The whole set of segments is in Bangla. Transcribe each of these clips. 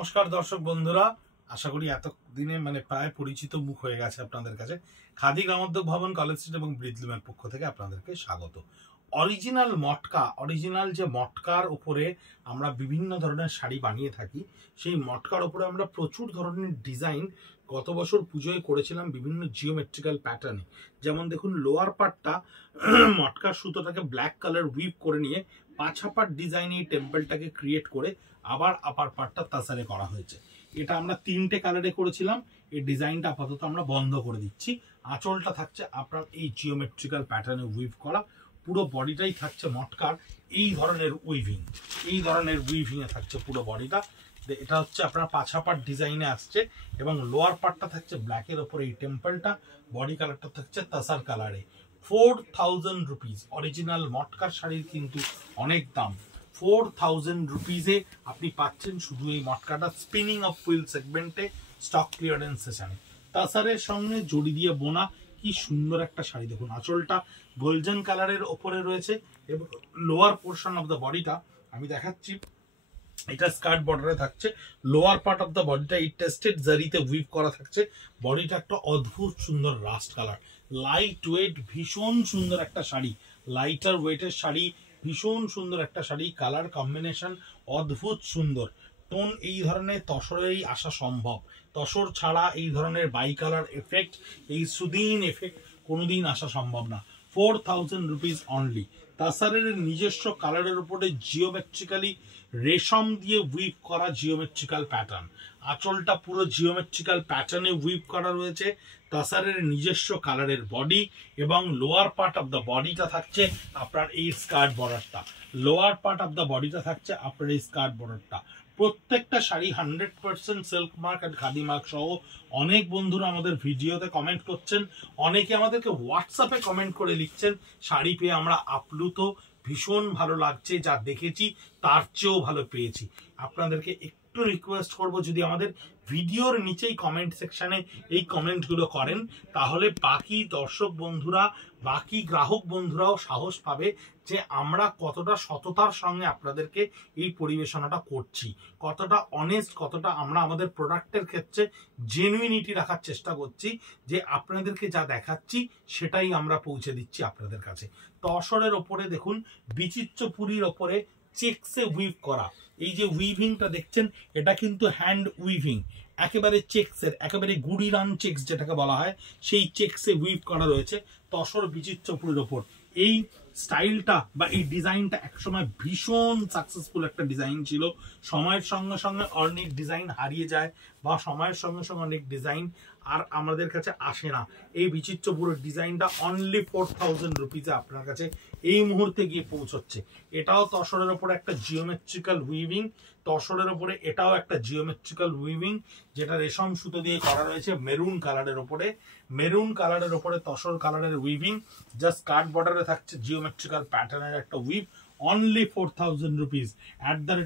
নমস্কার দর্শক বন্ধুরা, আশা করি এতদিনে প্রায় পরিচিত মুখ হয়ে গেছে আপনাদের কাছে। খাদি গ্রামোদ্যোগ ভবন, কলেজ স্ট্রিট এবং ব্রিজলুমের পক্ষ থেকে আপনাদেরকে স্বাগত। অরিজিনাল যে মটকার উপরে আমরা বিভিন্ন ধরনের শাড়ি বানিয়ে থাকি, সেই মটকার উপরে আমরা প্রচুর ধরনের ডিজাইন গত বছর পুজোয় করেছিলাম বিভিন্ন জিওমেট্রিক্যাল প্যাটার্নে। যেমন দেখুন, লোয়ার পার্টটা মটকার সুতোটাকে ব্ল্যাক কালার উইভ করে নিয়ে পাছাপাট ডিজাইন এই টেম্পলটাকে ক্রিয়েট করে আবার আপার পার্টটা তাসারে করা হয়েছে। এটা আমরা 3টে কালারে করেছিলাম। এই ডিজাইনটা আপাতত আমরা বন্ধ করে দিচ্ছি। আঁচলটা থাকছে আপনার এই জিওমেট্রিক্যাল প্যাটার্নে উইভ করা, পুরো বডিটাই থাকছে মটকার এই ধরনের উইভিং এ থাকছে পুরো বডিটা। এটা হচ্ছে আপনার পাছাপাট ডিজাইনে আসছে এবং লোয়ার পার্টটা থাকছে ব্ল্যাকের ওপরে এই টেম্পলটা, বডি কালারটা থাকছে তাসার কালারে। 4000 রুপিস অরিজিনাল মটকার শাড়ির কিন্তু অনেক দাম। 4000 রুপিসে আপনি পাচ্ছেন শুধু এই মটকাটা স্পিনিং অফ হুইল সেগমেন্টে, স্টক ক্লিয়ারেন্স সেশনে। তাসারের সঙ্গে জড়ি দিয়ে বোনা কি সুন্দর একটা শাড়ি। দেখুন, আঁচলটা গোল্ডেন কালারের ওপরে রয়েছে এবং লোয়ার পোর্শন অফ দ্য বডিটা আমি দেখাচ্ছি, এটা স্কার্ট বর্ডারে থাকছে। লোয়ার পার্ট অফ দ্য বডিটা এই টেস্টেড জারিতে উইভ করা থাকছে। বডিটা একটা অদ্ভুত সুন্দর রাস্ট কালার, লাইট ওয়েট, ভীষণ সুন্দর একটা শাড়ি, লাইটার ওয়েটের শাড়ি, ভীষণ সুন্দর একটা শাড়ি। কালার কম্বিনেশন অদ্ভুত সুন্দর। টোন এই ধরনের তসরেই আসা সম্ভব, তসর ছাড়া এই ধরনের বাই কালার এফেক্ট, এই সুদিন এফেক্ট কোনোদিন আসা সম্ভব না। 4000 রুপিস অনলি। তাসারের নিজস্ব কালারের উপরে জিওমেট্রিক্যালি রেশম দিয়ে উইভ করা জিওমেট্রিক্যাল প্যাটার্ন। আঁচলটা পুরো জিওমেট্রিক্যাল প্যাটার্নে উইভ করা রয়েছে। তাসারের নিজস্ব কালারের বডি এবং লোয়ার পার্ট অফ দ্য বডিটা থাকছে আপনার এই স্কার্ট বর্ডারটা। প্রত্যেকটা শাড়ি 100% সিল্ক মার্ক আর খাদি মার্ক সহ। অনেক বন্ধুরা আমাদের ভিডিওতে কমেন্ট করছেন, অনেকে আমাদেরকে হোয়াটসঅ্যাপে কমেন্ট করে লিখছেন শাড়ি পেয়ে আমরা আপ্লুত, ভীষণ ভালো লাগছে, যা দেখেছি তার চেয়েও ভালো পেয়েছি। আপনাদেরকে একটু রিকোয়েস্ট করব, যদি আমাদের ভিডিওর নিচেই কমেন্ট সেকশনে এই কমেন্টগুলো করেন, তাহলে বাকি দর্শক বন্ধুরা, বাকি গ্রাহক বন্ধুরাও সাহস পাবে যে আমরা কতটা সততার সঙ্গে আপনাদেরকে এই পরিবেশনাটা করছি, কতটা অনেস্ট, কতটা আমরা আমাদের প্রোডাক্টের ক্ষেত্রে জেনুইনিটি রাখার চেষ্টা করছি, যে আপনাদেরকে যা দেখাচ্ছি সেটাই আমরা পৌঁছে দিচ্ছি আপনাদের কাছে। তসরের ওপরে দেখুন, বিচিত্রপুরীর ওপরে চেকসে উইভ করা। এই যে উইভিংটা দেখছেন, এটা কিন্তু হ্যান্ড উইভিং, একেবারে চেকসের, একেবারে গুড়ি রান চেকস যেটাকে বলা হয়, সেই চেকসে উইভ করা রয়েছে তসর বিচিত্রপুরীর ওপর। এই স্টাইলটা বা এই ডিজাইনটা একসময় ভীষণ সাকসেসফুল একটা ডিজাইন ছিল। সময়ের সঙ্গে সঙ্গে অনেক ডিজাইন হারিয়ে যায় বা সময়ের সঙ্গে সঙ্গে অনেক ডিজাইন আর আমাদের কাছে আসে না। এই বিচিত্রপুরের ডিজাইনটা অনলি 4000 রুপিসে আপনার কাছে এই মুহূর্তে গিয়ে পৌঁছচ্ছে। এটাও তসরের ওপরে একটা জিওমেট্রিক্যাল উইভিং, তসরের ওপরে এটাও একটা জিওমেট্রিক্যাল উইভিং, যেটা রেশম সুতো দিয়ে করা রয়েছে মেরুন কালারের ওপরে তসর কালারের উইভিং। জাস্ট স্কার্ট বর্ডারে থাকছে জিওমেট্রিক্যাল প্যাটার্নের একটা weave. Only 4000 rupees.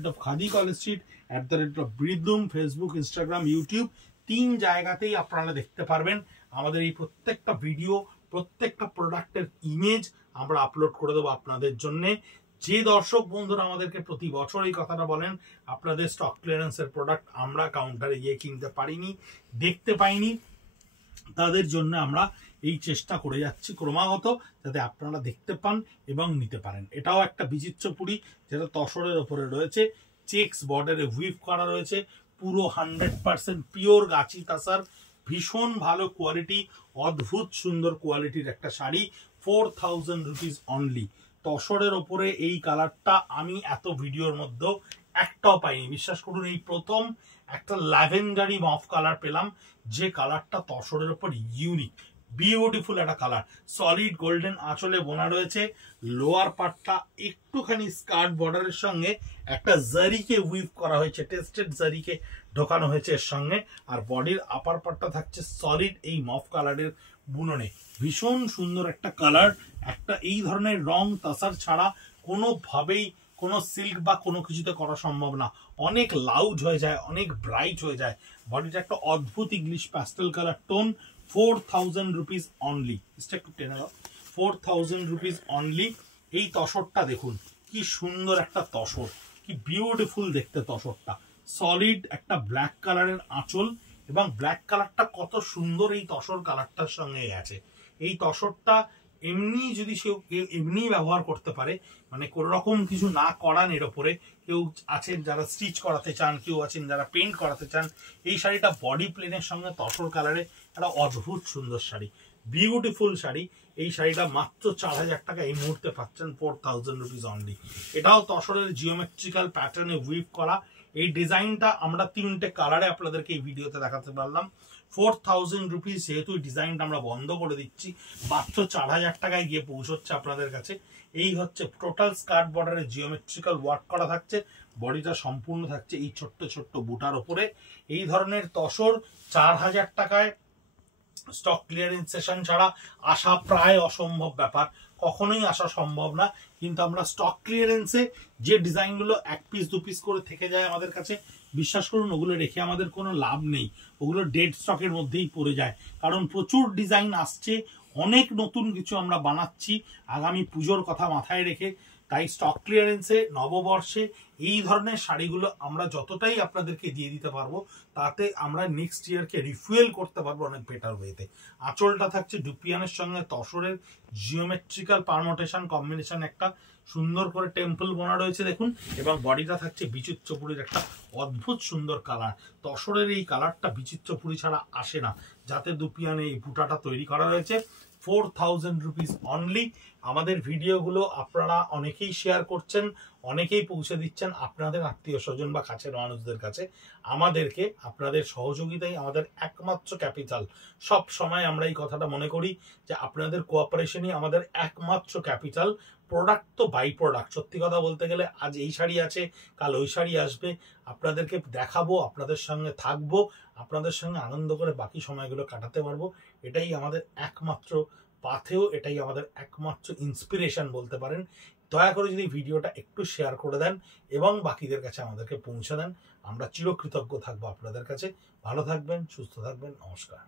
@of Khadi college street, @of Brijloom, Facebook, Instagram, YouTube, 3 জায়গাতেই আপনারা দেখতে পারবেন আমাদের এই প্রত্যেকটা ভিডিও, প্রত্যেকটা প্রোডাক্টের ইমেজ আমরা আপলোড করে দেবো আপনাদের জন্য। যে দর্শক বন্ধুরা আমাদেরকে প্রতি বছর এই কথাটা বলেন, আপনাদের স্টক ক্লিয়ারেন্সের প্রোডাক্ট আমরা কাউন্টারে গিয়ে কিনতে পারিনি, দেখতে পাইনি, তাদের জন্য আমরা এই চেষ্টা করে যাচ্ছি ক্রমাগত, যাতে আপনারা দেখতে পান এবং নিতে পারেন। এটাও একটা বিচিত্রপুরী, যেটা তসরের ওপরে রয়েছে, চেকস বর্ডারে উইভ করা রয়েছে, পুরো 100% পিওর গাছি তাসার, ভীষণ ভালো কোয়ালিটি, অদ্ভুত সুন্দর কোয়ালিটির একটা শাড়ি। 4000 rupees only. তসরের ওপরে এই কালারটা আমি এত ভিডিওর মধ্যে একটাও পাইনি, বিশ্বাস করুন। এই প্রথম একটা ল্যাভেন্ডারি মফ কালার পেলাম, যে কালারটা তসরের ওপর ইউনিক, বিউটিফুল একটা কালার। সলিড গোল্ডেন আঁচলে বোনা রয়েছে। লোয়ার পার্টটা একটুখানি স্কার্ট বর্ডারের সঙ্গে একটা জারিকে উইভ করা হয়েছে, টেস্টেড জারিকে ঢোকানো হয়েছে এর সঙ্গে। আর বডির আপার পার্টটা থাকছে সলিড এই মফ কালারের বুননে। ভীষণ সুন্দর একটা কালার। একটা এই ধরনের রং তাসার ছাড়া কোনোভাবেই কোনো সিল্ক বা কোনো কিছুতে করা সম্ভব না। অনেক লাউড হয়ে যায়, অনেক ব্রাইট হয়ে যায়। বডিটা একটা অদ্ভুত English pastel colour tone. 4000 rupees only. একটু টেনে দাও। 4000 রুপিস অনলি। এই তসরটা দেখুন, কি সুন্দর একটা তসর, কি বিউটিফুল দেখতে তসরটা। সলিড একটা ব্ল্যাক কালারের আঁচল, এবং ব্ল্যাক কালারটা কত সুন্দর এই তসর কালারটার সঙ্গে গেছে। এই তসরটা এমনি যদি সে এমনি ব্যবহার করতে পারে, মানে কোনো রকম কিছু না করান এর ওপরে, কেউ আছেন যারা স্টিচ করাতে চান, কেউ আছেন যারা পেন্ট করাতে চান, এই শাড়িটা বডি প্লেনের সঙ্গে তসর কালারে একটা অদ্ভুত সুন্দর শাড়ি, বিউটিফুল শাড়ি। এই শাড়িটা মাত্র 4000 টাকা এই মুহূর্তে পাচ্ছেন, 4000 রুপিস অনলি। এটাও তসরের জিওমেট্রিক্যাল প্যাটার্নে উইভ করা। এই ডিজাইনটা আমরা 3টে কালারে আপনাদেরকে এই ভিডিওতে দেখাতে পারলাম। 4000 রুপিস, যেহেতু ডিজাইনটা আমরা বন্ধ করে দিচ্ছি, মাত্র 4000 টাকায় গিয়ে পৌঁছচ্ছে আপনাদের কাছে। এই হচ্ছে টোটাল স্কার্ট বর্ডারে জিওমেট্রিক্যাল ওয়ার্ক করা থাকছে, বডিটা সম্পূর্ণ থাকছে এই ছোট্ট ছোট্ট বুটার ওপরে। এই ধরনের তসর 4000 টাকায় স্টক ক্লিয়ারেন্স সেশন ছাড়া আসা প্রায় অসম্ভব ব্যাপার, কখনোই আসা সম্ভব না। কিন্তু আমরা স্টক ক্লিয়ারেন্সে যে ডিজাইনগুলো 1 পিস 2 পিস করে থেকে যায় আমাদের কাছে, বিশ্বাস করুন ওগুলো রেখে আমাদের কোনো লাভ নেই, ওগুলো ডেড স্টকের মধ্যেই পড়ে যায়। কারণ প্রচুর ডিজাইন আসছে, অনেক নতুন কিছু আমরা বানাচ্ছি আগামী পুজোর কথা মাথায় রেখে। তাই স্টক ক্লিয়ারেন্সে নববর্ষে এই ধরনের শাড়িগুলো আমরা যতটাই আপনাদেরকে দিয়ে দিতে পারবো, তাতে আমরা নেক্সট ইয়ারকে রিফুয়েল করতে পারবো অনেক বেটার ওয়েতে। আঁচলটা থাকছে ডুপিয়ানের সঙ্গে তসরের জিওমেট্রিক্যাল পারমোটেশন কম্বিনেশন, একটা সুন্দর করে টেম্পল বোনা রয়েছে দেখুন, এবং বডিটা থাকছে বিচিত্রপুরীর একটা অদ্ভুত সুন্দর কালার। তসরের এই কালারটা বিচিত্রপুরী ছাড়া আসে না, যাতে দুপিয়ানে এই বুটাটা তৈরি করা রয়েছে। 4000 রুপিস অনলি। আমাদের ভিডিওগুলো আপনারা অনেকেই শেয়ার করছেন, অনেকেই পৌঁছে দিচ্ছেন আপনাদের আত্মীয় স্বজন বা কাছের মানুষদের কাছে। আমাদেরকে আপনাদের সহযোগিতাই আমাদের একমাত্র ক্যাপিটাল। সব সময় আমরা এই কথাটা মনে করি যে আপনাদের কোঅপারেশনই আমাদের একমাত্র ক্যাপিটাল। প্রোডাক্ট তো বাই প্রোডাক্ট, সত্যি কথা বলতে গেলে আজ এই শাড়ি আছে, কাল ওই শাড়ি আসবে, আপনাদেরকে দেখাবো, আপনাদের সঙ্গে থাকবো, আপনাদের সঙ্গে আনন্দ করে বাকি সময়গুলো কাটাতে পারবো। এটাই আমাদের একমাত্র পাথেও, এটাই আমাদের একমাত্র ইন্সপিরেশন বলতে পারেন। দয়া করে যদি ভিডিওটা একটু শেয়ার করে দেন এবং বাকিদের কাছে আমাদেরকে পৌঁছে দেন, আমরা চিরকৃতজ্ঞ থাকবো আপনাদের কাছে। ভালো থাকবেন, সুস্থ থাকবেন, নমস্কার।